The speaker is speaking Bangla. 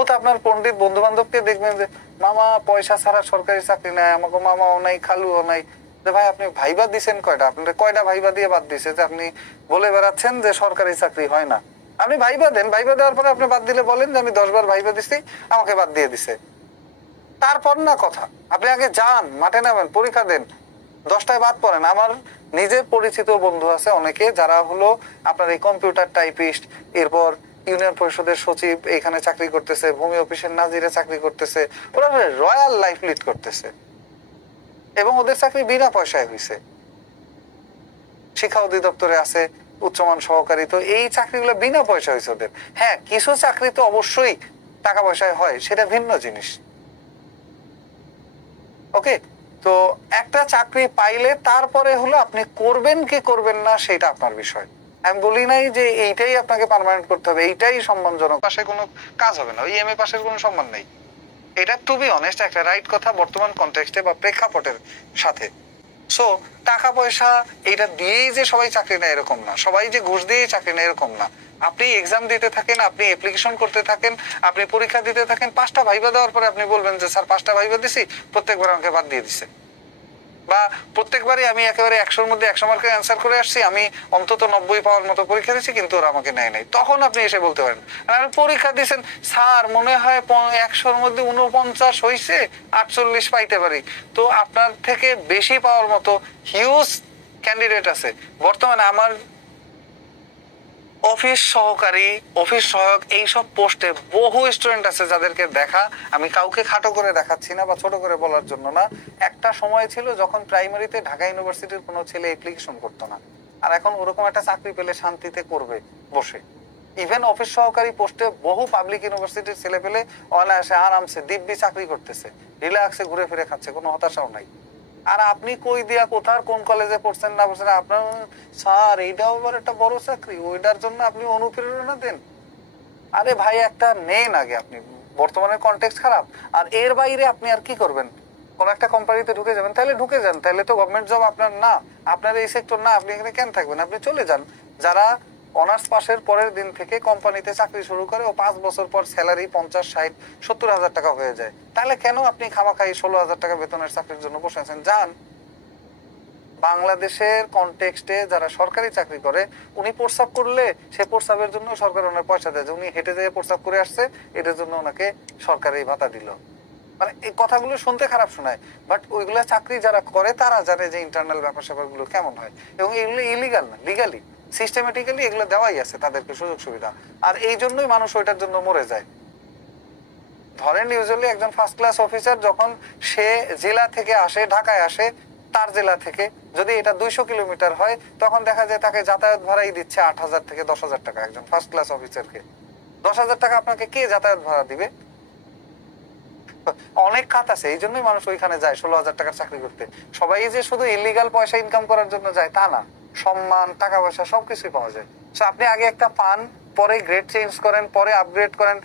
বহুত আপনার পণ্ডিত বন্ধু বান্ধবকে দেখবেন যে মামা পয়সা ছাড়া সরকারি চাকরি নাই, আমাকে মামাও নাই খালুও নাই। যে ভাই আপনি ভাইবা দিচ্ছেন কয়টা, আপনার কয়টা ভাইবা দিয়ে বাদ দিছে যে আপনি বলে বেড়াচ্ছেন যে সরকারি চাকরি হয় না? আপনি ভাইবা দেন, ভাইবা দেওয়ার পরে আপনি বাদ দিলে বলেন যে আমি 10 বার ভাইবা দিচ্ছি, আমাকে বাদ দিয়ে দিছে। তারপর না কথা, আপনি আগে যান, মাঠে নামেন, পরীক্ষা দেন, 10টায় বাদ পড়েন। আমার নিজের পরিচিত বন্ধু আছে অনেকে, যারা হলো আপনার এই কম্পিউটার টাইপিস্ট, এরপর ইউনিয়ন পরিষদের সচিব এখানে চাকরি করতেছে, ভূমি অফিসের নাজিরে চাকরি করতেছে, ওরা রয়্যাল লাইফ লিড করতেছে এবং ওদের চাকরি বিনা পয়সায় হয়েছে। শিক্ষা অধিদপ্তরে আছে উচ্চমান সহকারী, তো এই চাকরিগুলো বিনা পয়সা হয়েছে ওদের। হ্যাঁ, কিছু চাকরি তো অবশ্যই টাকা পয়সায় হয়, সেটা ভিন্ন জিনিস। ওকে, তো একটা চাকরি পাইলে তারপরে হলো আপনি করবেন কি করবেন না সেটা আপনার বিষয়। আমি বলি নাই যে এইটাই আপনাকে পার্মানেন্ট করতে হবে, এইটাই সম্মানজনক, পাশে কোনো কাজ হবে না, ওই এমএ পাশের কোনো সম্মান নেই। এটা টু বি অনেস্ট একটা রাইট কথা বর্তমান কনটেক্সটে বা প্রেক্ষাপটের সাথে। সো টাকা পয়সা এটা দিয়েই যে সবাই চাকরি নেয় এরকম না, সবাই যে ঘুষ দিয়েই চাকরি নেয় এরকম না। আপনি এক্সাম দিতে থাকেন, আপনি অ্যাপ্লিকেশন করতে থাকেন, আপনি পরীক্ষা দিতে থাকেন, 5টা ভাইবা দেওয়ার পরে আপনি বলবেন যে স্যার 5টা ভাইবা দিছি, প্রত্যেকবার আমাকে বাদ দিয়ে দিছে, বা প্রত্যেকবারই আমি একেবারে 100-র মধ্যে 100 মার্কের অ্যান্সার করে আসছি, আমি অন্তত 90 পাওয়ার মতো পরীক্ষা দিচ্ছি, কিন্তু ওরা আমাকে নেয় নাই। তখন আপনি এসে বলতে পারেন আর পরীক্ষা দিয়েছেন স্যার মনে হয় 100-র মধ্যে 49 হয়েছে, 48 পাইতে পারি। তো আপনার থেকে বেশি পাওয়ার মতো হিউজ ক্যান্ডিডেট আছে বর্তমানে। আমার অফিস সহকারী, অফিস সহায়ক, এইসব পোস্টে বহু স্টুডেন্ট আছে যাদেরকে দেখা, আমি কাউকে খাটো করে দেখাচ্ছি না বা ছোট করে বলার জন্য না। একটা সময় ছিল যখন প্রাইমারিতে ঢাকা ইউনিভার্সিটির কোনো ছেলে অ্যাপ্লিকেশন করতো না, আর এখন ওরকম একটা চাকরি পেলে শান্তিতে করবে বসে। ইভেন অফিস সহকারী পোস্টে বহু পাবলিক ইউনিভার্সিটির ছেলে পেলে অনায়াসে আরামসে দিব্যি চাকরি করতেছে, রিল্যাক্সে ঘুরে ফিরে খাচ্ছে, কোনো হতাশাও নাই। আর আপনি কই দিয়া কোথার কোন কলেজে পড়ছেন না পড়ছেন, আপনার স্যার এইটাও আবার একটা বড় চাকরি, ওইটার জন্য আপনি অনুপ্রেরণা দেন। আরে ভাই একটা নেন আগে আপনি, বর্তমানে কনটেক্সট খারাপ। আর এর বাইরে আপনি আর কি করবেন? কোন একটা কোম্পানিতে ঢুকে যাবেন, তাহলে ঢুকে যান, তাহলে তো গভর্নমেন্ট জব আপনার না, আপনার এই সেক্টর না, আপনি এখানে কেন থাকবেন? আপনি চলে যান। যারা অনার্স পাশের পরের দিন থেকে কোম্পানিতে চাকরি শুরু করে, ও 5 বছর পর স্যালারি 50, 60, 70 হাজার টাকা হয়ে যায়, তাহলে কেন আপনি খামাখাই 16 হাজার টাকা বেতনের চাকরির জন্য বসে আছেন? যান। বাংলাদেশের কনটেক্সটে যারা সরকারি চাকরি করে, উনি প্রস্রাব করলে সে প্রস্রাবের জন্য সরকার ওনার পয়সা দেয়, যে উনি হেঁটে যেয়ে প্রস্রাব করে আসছে, এটার জন্য ওনাকে সরকারি ভাতা দিল। মানে এই কথাগুলো শুনতে খারাপ শোনায়, বাট ওইগুলা চাকরি যারা করে তারা জানে যে ইন্টারনাল ব্যাপার স্যাপারগুলো কেমন হয়, এবং এগুলো ইলিগাল না, লিগালি সিস্টেমেটিক্যালি এগুলো দেওয়াই আছে তাদেরকে সুযোগ সুবিধা। আর এই জন্যই মানুষ ওইটার জন্য মরে যায়। ধরেন ইউজুয়ালি একজন ফার্স্ট ক্লাস অফিসার যখন সে জেলা থেকে আসে, ঢাকায় আসে, তার জেলা থেকে যদি এটা 200 কিলোমিটার হয়, তখন দেখা যায় তাকে যাতায়াত ভাড়াই দিচ্ছে 8,000 থেকে 10,000 টাকা। একজন ফার্স্ট ক্লাস অফিসারকে 10,000 টাকা আপনাকে কে যাতায়াত ভাড়া দিবে? অনেক খাত আছে, এই জন্যই মানুষ ওইখানে যায় 16,000 টাকার চাকরি করতে। সবাই যে শুধু ইলিগাল পয়সা ইনকাম করার জন্য যায় তা না, সম্মান, টাকা পয়সা সবকিছুই পাওয়া যায়। আপনি আগে একটা পান, পরে গ্রেড চেঞ্জ করেন, পরে আপগ্রেড করেন,